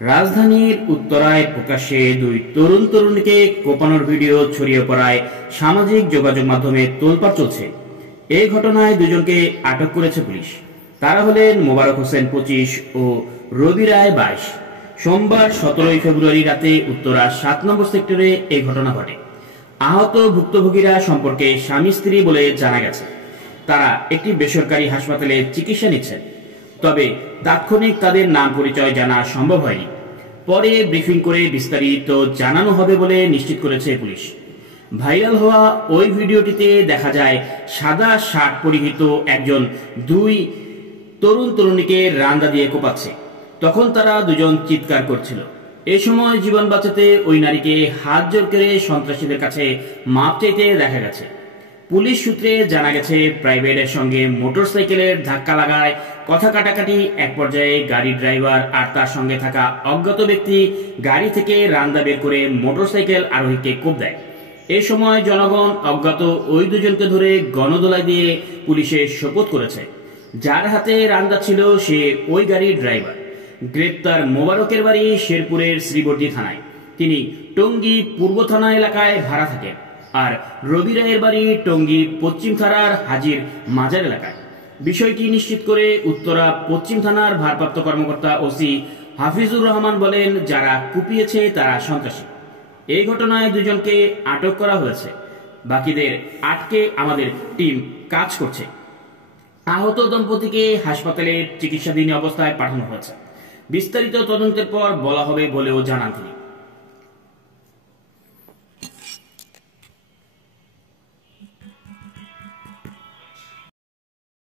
রাজধানীর উত্তরায় প্রকাশ্যে দুই তরুণ তরুণীকে কোপানোর ভিডিও ছড়িয়ে পড়ায় সামাজিক যোগাযোগ মাধ্যমে তোলপাড় চলছে। এই ঘটনায় দুজনকে আটক করেছে পুলিশ। তারা হলেন মোবারক হোসেন 25 ও রবি রায় 22। সোমবার 17 ফেব্রুয়ারি রাতে উত্তরা 7 নম্বর সেক্টরে এই ঘটনা ঘটে। আহত ভুক্তভোগীরা সম্পর্কে স্বামী স্ত্রী বলে জানা গেছে। তারা একটি বেসরকারি হাসপাতালে চিকিৎসা নিচ্ছেন, তবে তাৎক্ষণিক তাদের নাম পরিচয় জানা সম্ভব হয়নি। পরে ব্রিফিং করে বিস্তারিত জানানো হবে বলে নিশ্চিত করেছে পুলিশ। ভাইরাল হওয়া ওই ভিডিওটিতে দেখা যায় সাদা শার্ট পরিহিত একজন দুই তরুণ তরুণীকে রান্দা দিয়ে কোপাচ্ছে। তখন তারা দুজন চিৎকার করছিল। এই সময় জীবন বাঁচাতে ওই নারীকে হাত জোর করে সন্ত্রাসীদের কাছে মাপ চাইতে দেখা গেছে। পুলিশ সূত্রে জানা গেছে, প্রাইভেটের সঙ্গে মোটরসাইকেলের ধাক্কা লাগায় কথা কাটাকাটি। এক পর্যায়ে গাড়ির ড্রাইভার আর তার সঙ্গে থাকা অজ্ঞাত ব্যক্তি গাড়ি থেকে রান্দা বের করে মোটরসাইকেল আরোহীকে কোপ দেয়। এই সময় জনগণ অজ্ঞাত ওই দুজনকে ধরে গণদোলাই দিয়ে পুলিশে সোপর্দ করেছে। যার হাতে রান্দা ছিল সে ওই গাড়ির ড্রাইভার। গ্রেপ্তার মোবারকের বাড়ি শেরপুরের শ্রীবর্দী থানায়। তিনি টঙ্গী পূর্ব থানা এলাকায় ভাড়া থাকেন। আর রবি রায়ের বাড়ি টঙ্গী পশ্চিম থানার হাজির মাজার এলাকায়। বিষয়টি নিশ্চিত করে উত্তরা পশ্চিম থানার ভারপ্রাপ্ত কর্মকর্তা ওসি হাফিজুর রহমান বলেন, যারা কুপিয়েছে তারা সন্ত্রাসী। এই ঘটনায় দুজনকে আটক করা হয়েছে। বাকিদের আটকে আমাদের টিম কাজ করছে। আহত দম্পতিকে হাসপাতালে চিকিৎসাধীন অবস্থায় পাঠানো হয়েছে। বিস্তারিত তদন্তের পর বলা হবে বলেও জানান তিনি।